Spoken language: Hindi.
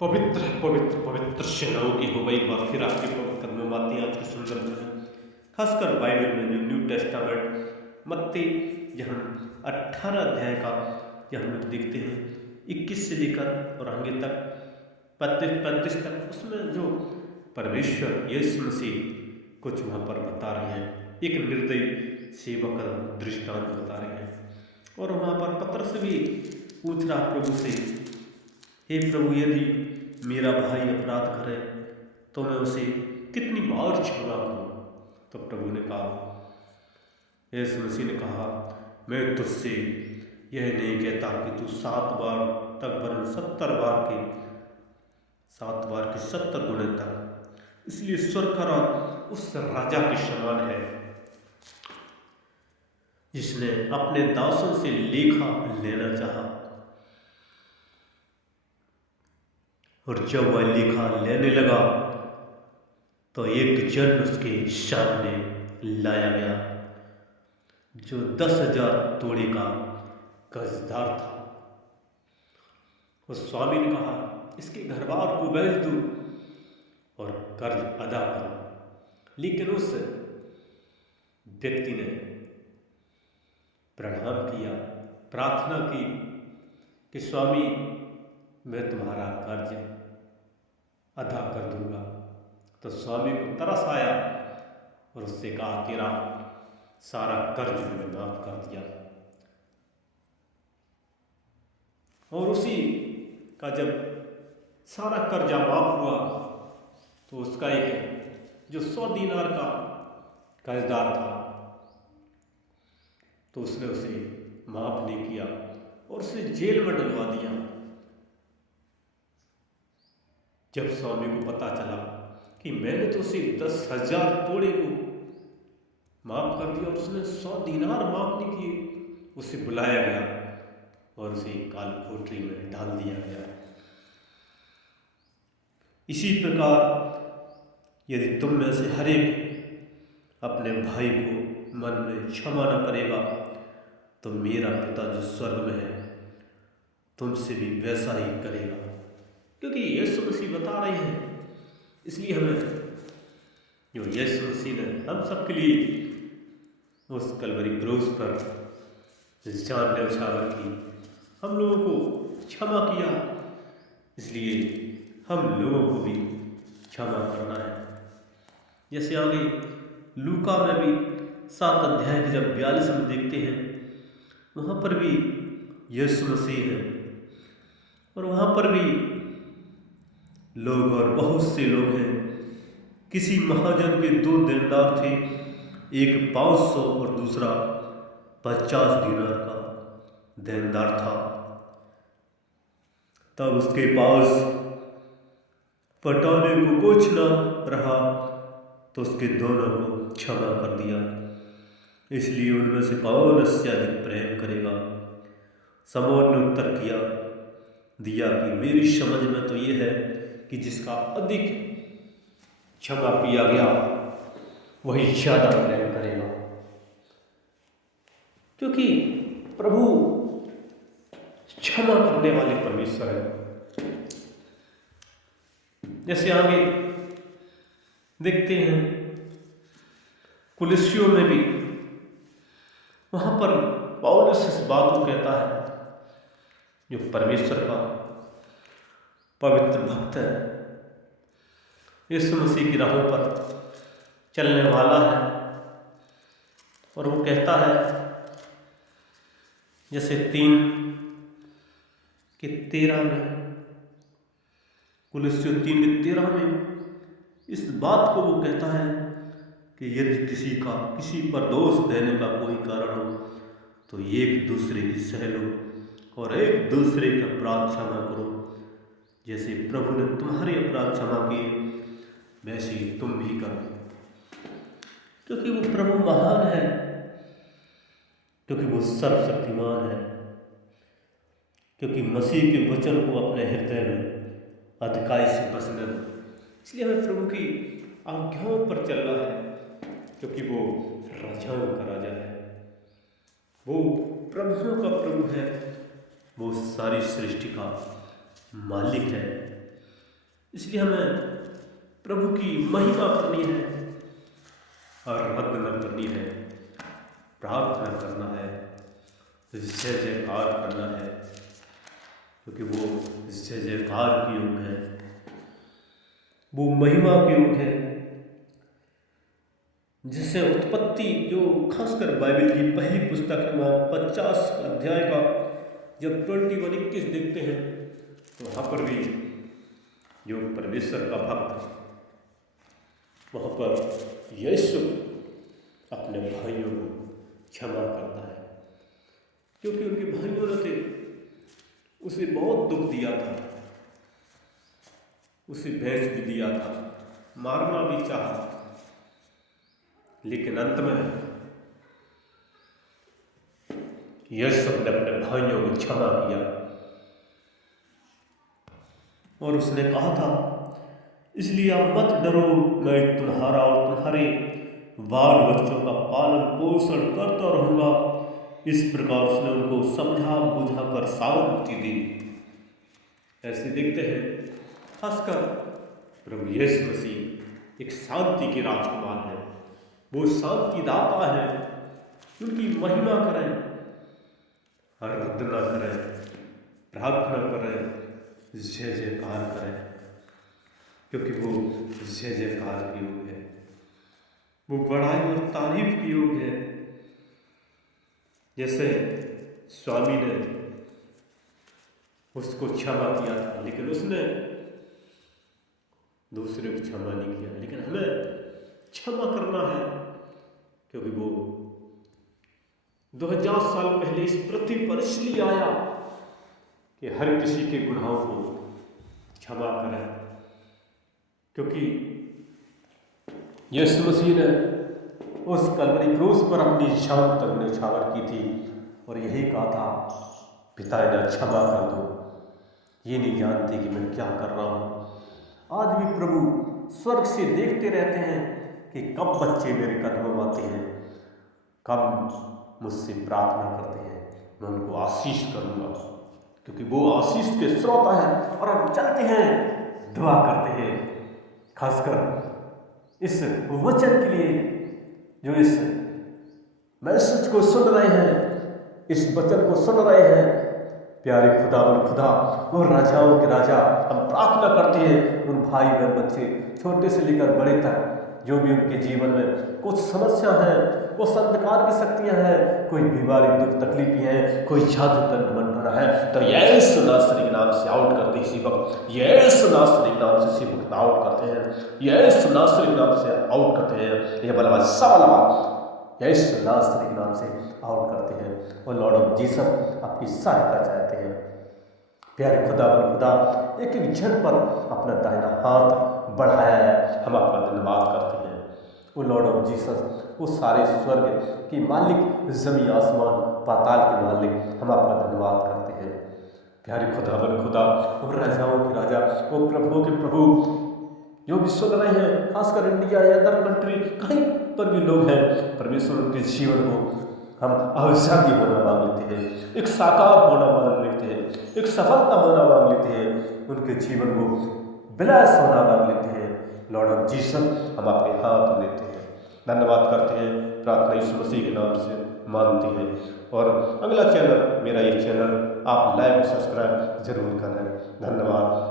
पवित्र पवित्र पवित्र सेनाओं की हो गई बात फिर आपके पवित्र कदमों में आती है आज की सुंदर वचन, खासकर बाइबल में जो न्यू टेस्टामेंट मत्ती जहाँ 18 अध्याय का जहाँ हम लोग देखते हैं 21 से लेकर और आगे तक 35 तक, उसमें जो परमेश्वर यीशु मसीह कुछ वहाँ पर बता रहे हैं, एक निर्दयी सेवक का दृष्टांत बता रहे हैं। और वहाँ पर पत्रस भी पूछ रहा प्रभु से, हे प्रभु, यदि मेरा भाई अपराध करे तो मैं उसे कितनी बार क्षमा करूं? तो प्रभु ने कहा, यीशु मसीह ने कहा, मैं तुझसे यह नहीं कहता कि तू 7 बार तक वरन 70 बार के 70 गुणे तक। इसलिए स्वर्ग का राज उस राजा के समान है जिसने अपने दासों से लेखा लेना चाहा, और जब वह लेखा लेने लगा तो एक जन उसके सामने लाया गया जो 10,000 तोड़े का कर्जदार था। उस स्वामी ने कहा, इसके घरबार को बेच दो और कर्ज अदा करो। लेकिन उस व्यक्ति ने प्रणाम किया, प्रार्थना की कि स्वामी, मैं तुम्हारा कर्ज अदा कर दूंगा। तो स्वामी को तरस आया और उससे कहा, तेरा सारा कर्ज मैंने माफ कर दिया। और उसी का जब सारा कर्जा माफ हुआ तो उसका एक जो 100 दीनार का कर्जदार था तो उसने उसे माफ नहीं किया और उसे जेल में डलवा दिया। जब स्वामी को पता चला कि मैंने तो उसे 10,000 तोड़े को माफ कर दिया और उसने 100 दीनार माफ नहीं किए, उसे बुलाया गया और उसे काल कोठरी में डाल दिया गया। इसी प्रकार यदि तुम में से हर एक अपने भाई को मन में क्षमा न करेगा तो मेरा पिता जो स्वर्ग में है तुमसे भी वैसा ही करेगा। क्योंकि यीशु मसीह बता रहे हैं, इसलिए हमें जो यीशु मसीह ने हम सबके लिए उस कलवरी क्रूस पर जान न्यौछावर की, हम लोगों को क्षमा किया, इसलिए हम लोगों को भी क्षमा करना है। जैसे आगे लूका में भी 7 अध्याय के जब 42 में देखते हैं, वहाँ पर भी यीशु मसीह है और वहाँ पर भी लोग और बहुत से लोग हैं। किसी महाजन के 2 देनदार थे, एक 500 और दूसरा 50 दीनार का देनदार था। तब उसके पास पटाने को कुछ न रहा तो उसके दोनों को क्षमा कर दिया। इसलिए उनमें से कौन उससे अधिक प्रेम करेगा? शमौन ने उत्तर दिया कि मेरी समझ में तो ये है कि जिसका अधिक क्षमा किया गया वही ज्यादा प्रेम करेगा, क्योंकि प्रभु क्षमा करने वाले परमेश्वर है। जैसे आगे देखते हैं कुलिस्सियों में भी, वहां पर पौलुस इस बात को कहता है, जो परमेश्वर का पवित्र भक्त है, यीशु मसीह की राहों पर चलने वाला है, और वो कहता है जैसे 3:13 में, कुलिस्सियों 3:13 में इस बात को वो कहता है कि यदि किसी पर दोष देने का कोई कारण हो तो एक दूसरे की सह लो और एक दूसरे के अपराध क्षमा करो, जैसे प्रभु ने तुम्हारे अपराध क्षमा किए वैसे ही तुम भी करो। क्योंकि वो प्रभु महान है, क्योंकि वो सर्वशक्तिमान है, क्योंकि मसीह के वचन को अपने हृदय में अधिकाई से बसने दो। इसलिए हमें प्रभु की आज्ञाओं पर चलना है, क्योंकि वो राजाओं का राजा है, वो प्रभुओं का प्रभु है, वो सारी सृष्टि का मालिक है। इसलिए हमें प्रभु की महिमा करनी है और रद्द न करनी है, प्रार्थना करना है, जय जयकार करना है, क्योंकि वो जय जयकार की युग है, वो महिमा की युग है, जिससे उत्पत्ति जो खासकर बाइबल की पहली पुस्तक है वहाँ 50 अध्याय का जब 21-21 देखते हैं तो वहाँ पर भी जो परमेश्वर का भक्त वहाँ पर यीशु अपने भाइयों को क्षमा करता है, क्योंकि उनके भाइयों ने उसे बहुत दुख दिया था, उसे भेज भी दिया था, मारना भी चाहा, लेकिन अंत में यीशु ने अपने भाइयों को क्षमा किया और उसने कहा था, इसलिए आप मत डरो, मैं तुम्हारा और तुम्हारे बाल बच्चों का पालन पोषण करता रहूंगा। इस प्रकार उसने उनको समझा बुझा कर शांति दी। ऐसे देखते हैं खासकर प्रभु यीशु मसीह एक शांति के राजकुमार है, वो शांति दाता है। उनकी महिमा करें और रद्द न करें, प्रार्थना करें, जय जयकार करें, क्योंकि वो जय जयकार की योग है, वो बड़ाई और तारीफ की योग है। जैसे स्वामी ने उसको क्षमा किया था, लेकिन उसने दूसरे को क्षमा नहीं किया, लेकिन हमें क्षमा करना है, क्योंकि वो 2000 साल पहले इस पृथ्वी पर इसलिए आया कि हर किसी के गुनाहों को क्षमा करें, क्योंकि यीशु मसीह ने उस कलवरी क्रूस पर अपनी जान तक न्यौछावर की थी और यही कहा था, पिता इन्हें क्षमा कर दो, ये नहीं जानते कि मैं क्या कर रहा हूँ। आज भी प्रभु स्वर्ग से देखते रहते हैं कि कब बच्चे मेरे कदमों में आते हैं, कब मुझसे प्रार्थना करते हैं, मैं उनको आशीष करूँगा, क्योंकि वो आशीष के स्रोत हैं। और हम चलते हैं, दुआ करते हैं, खासकर इस वचन के लिए जो इस मैसेज को सुन रहे हैं, इस वचन को सुन रहे हैं। प्यारे खुदावन खुदा और राजाओं के राजा, हम प्रार्थना करते हैं उन भाई बहन बच्चे छोटे से लेकर बड़े तक, जो भी उनके जीवन में कुछ समस्या है, कुछ अंधकार की शक्तियां हैं, कोई बीमारी दुख तकलीफी है, कोई जादू तंत्र बना है, तो यीशु नासरी के नाम से आउट करते हैं। इसी वक्त यीशु नासरी के नाम से इसी वक्त आउट करते हैं, यीशु नासरी के नाम से आउट करते हैं। ये बलवा सवालवा यीशु नासरी के नाम से आउट करते हैं और लॉर्ड ऑफ जीसस आपकी सहायता चाहते हैं। प्यारे खुदावन खुदा, एक एक जन पर अपना दाहिना हाथ बढ़ाया है, हम आपका धन्यवाद करते हैं। वो लॉर्ड ऑफ जीसस, वो सारे स्वर्ग की मालिक, जमीन आसमान पाताल के मालिक, हम आपका धन्यवाद करते हैं। प्यारे खुदावन खुदा और राजाओं के राजा, वो प्रभुओं के प्रभु, जो भी सुन रहे हैं, खासकर इंडिया या अदर कंट्री, कहीं पर भी लोग हैं, परमेश्वर उनके जीवन को हम अवसादी होना मांग लेते हैं, एक साकार होना मांग लेते हैं, एक सफलता होना मांग लेते हैं, उनके जीवन को विलास होना मांग लेते हैं। लॉर्ड ऑफ जीसस, हम आपके हाथ लेते हैं, धन्यवाद करते हैं, प्रार्थना यीशु मसीह के नाम से मानते हैं। और अगला चैनल, मेरा ये चैनल आप लाइक सब्सक्राइब जरूर करें। धन्यवाद।